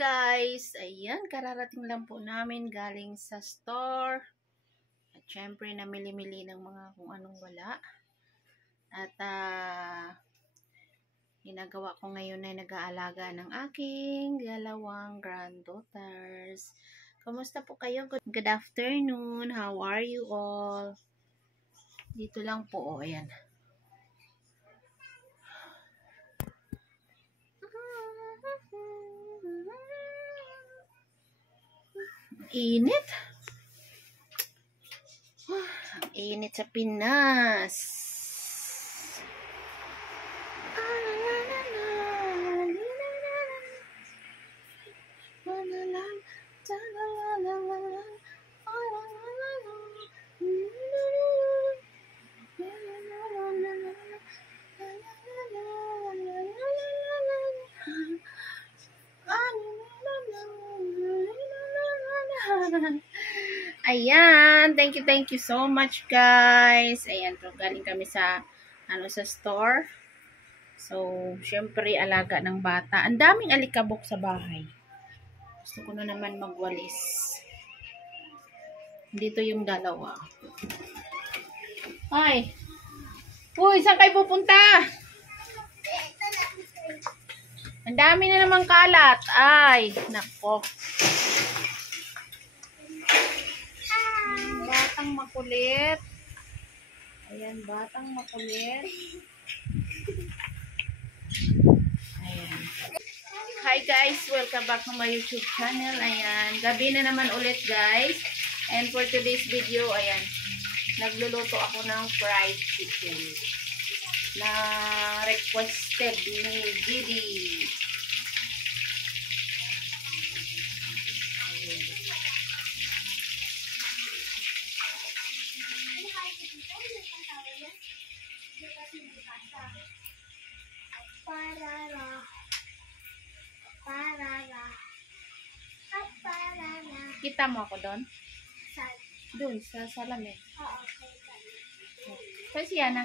Guys, ayan, kararating lang po namin galing sa store. At syempre, namili-mili ng mga kung anong wala. At ginagawa ko ngayon ay nag-aalaga ng aking dalawang granddaughters. Kamusta po kayo? Good afternoon. How are you all? Dito lang po, oh, ayan. Init. Ang init sa Pinas. Ayan, thank you so much guys. Ayan, so galing kami sa sa store. So, syempre alaga ng bata. Ang daming alikabok sa bahay. Gusto ko na naman magwalis. Dito yung dalawa. Ay. Uy, saan kayo pupunta? Ang dami na naman kalat. Ay, nako. Batang makulit. Ayan, batang makulit. Hi guys, welcome back to my YouTube channel. Ayan, gabi na naman ulit guys. And for today's video, ayan, nagluluto ako ng fried chicken na requested ni Gidi. Kita mo ako doon? Doon, sa salamin. Saan siya na?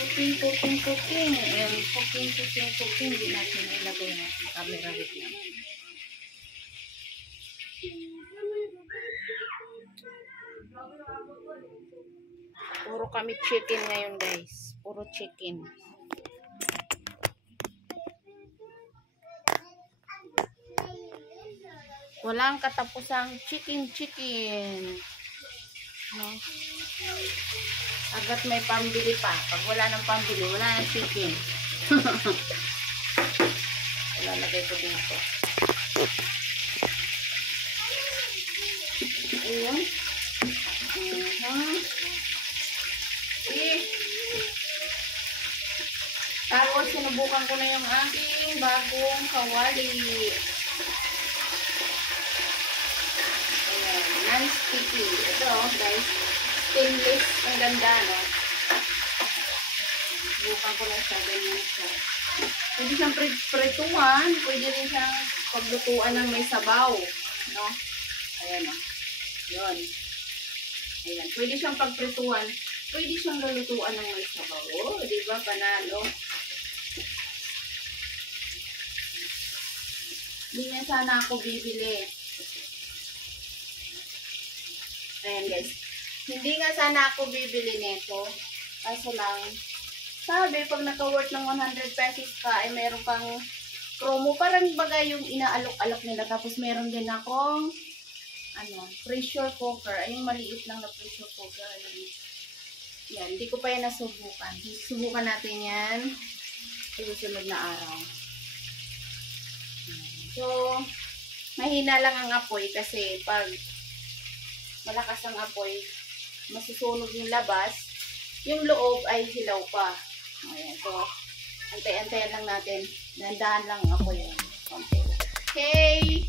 Cooking. And cooking. Hindi natin ilagay natin camera with lang. Puro kami chicken ngayon guys. Puro chicken. Walang katapusang chicken. No? Agad may pambili pa. Pag wala ng pambili, wala ng chicken. Ilalagay ko dito. Ayan. Tapos sinubukan ko na yung aking bagong kawali. Ayan, non-sticky. Ito guys, stainless. Ang ganda, no? Sinubukan ko na siya. Ganyan siya. Pwede siyang pretuan. Pwede rin siyang paglutuan ng may sabaw. No? Ayan, no? Yun. Ayan. Pwede siyang pagpretuan. Pwede siyang lulutuan ng may sabaw. Oh, diba? Panalo. Hindi nga sana ako bibili. Ayan guys. Hindi nga sana ako bibili nito. Kaso lang, sabi pag naka-worth ng 100 pesos ka, ay meron kang promo. Parang bagay yung inaalok-alok nila. Tapos meron din akong pressure cooker. Ay yung maliit lang na pressure cooker. Yan, hindi ko pa yan nasubukan. Subukan natin yan sa susunod na araw. So, mahina lang ang apoy kasi pag malakas ang apoy, masusunog yung labas, yung loob ay hilaw pa. Ayan, so, antay-antayan lang natin. Nandahan lang ang apoy. Okay.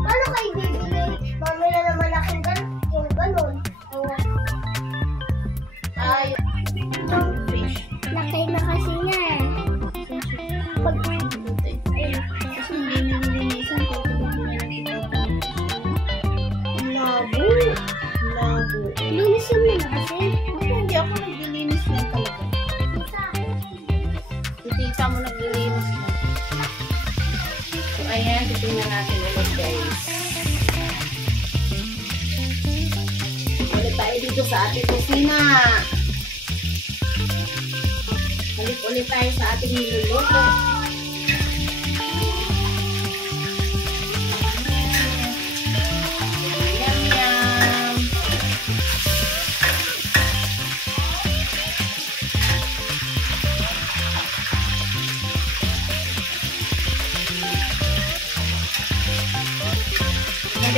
Paano kayo bibili? Mami na naman aking ganun. Ay, fish. Laki na kasi niya eh. Kasi hindi nililinisan ko. Labo. Linisin mo na kasi. Hindi ako naglilinis lang talaga. Tita mo naglilinis lang. So, ayan. Titingnan natin ulit guys. Ulit tayo dito sa ating kusina. Ulit tayo sa ating niluluto. Yum, yum.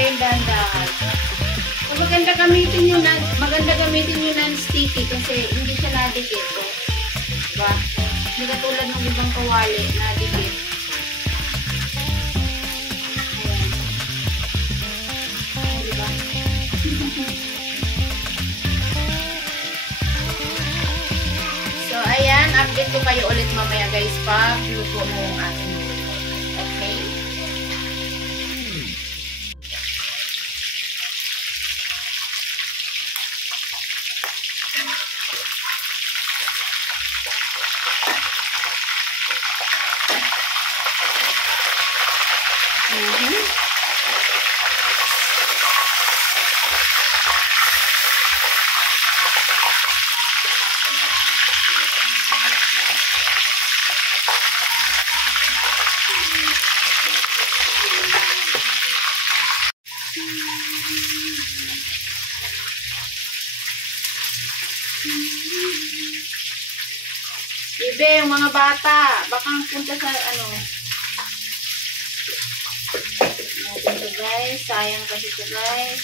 Again, dahan-dahan. So, maganda gamitin yung non-sticky kasi hindi siya nadikit. So, diba? Hindi katulad ng ibang kawali na dikit. Ayan. Diba? So, ayan. Update ko kayo ulit mamaya guys pag luto mo yung ating luto. Okay? Ibe, yung mga bata, baka punta sa ano. Ito guys, sayang kasi ito guys.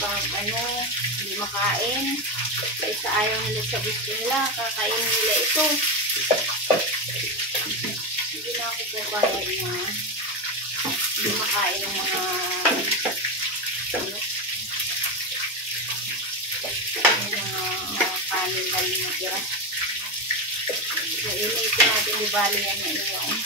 Pag ano, hindi makain. Kasi ayaw nila sa gusto nila, kakainin nila ito. Hindi na ako papayag na hindi makain ng mga ano, kanin dali na tira. Nainit natin, di bali yan na iwan.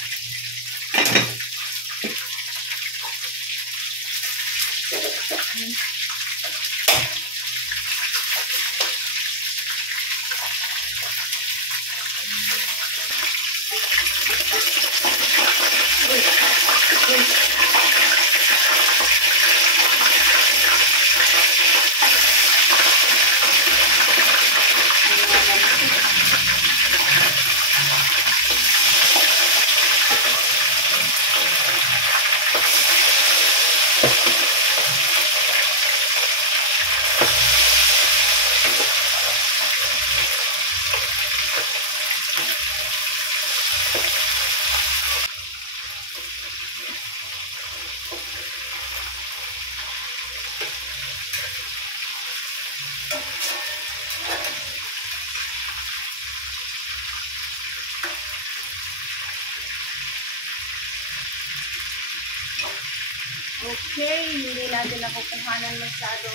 Okay, hindi natin nakukuhanan masyado.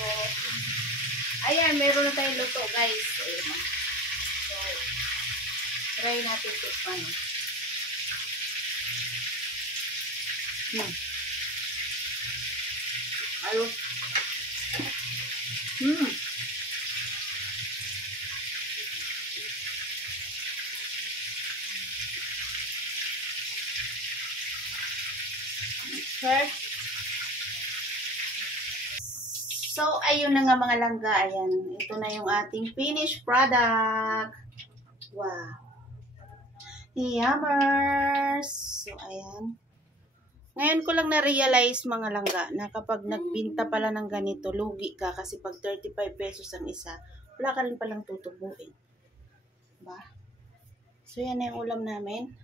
Ayan, meron na tayong luto, guys. Ayan. So, try natin ito paano. Ayun. Okay. So, ayun na nga mga langga. Ayan. Ito na yung ating finished product. Wow. Yummers. So, ayan. Ngayon ko lang na-realize mga langga na kapag nagbinta pala ng ganito, lugi ka kasi pag 35 pesos ang isa, wala ka rin palang tutubuin. Diba? So, yan na yung ulam namin.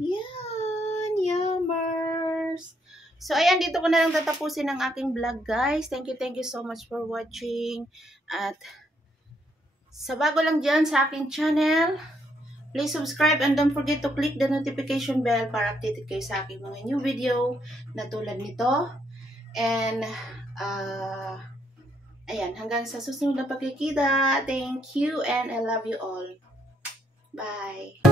Yan. Yummers. So, ayan, dito ko na lang tatapusin ang aking vlog, guys. Thank you so much for watching. At, sa bago lang dyan sa aking channel, please subscribe and don't forget to click the notification bell para updated kayo sa aking mga new video na tulad nito. And, ayan, hanggang sa susunod na pagkikita. Thank you and I love you all. Bye!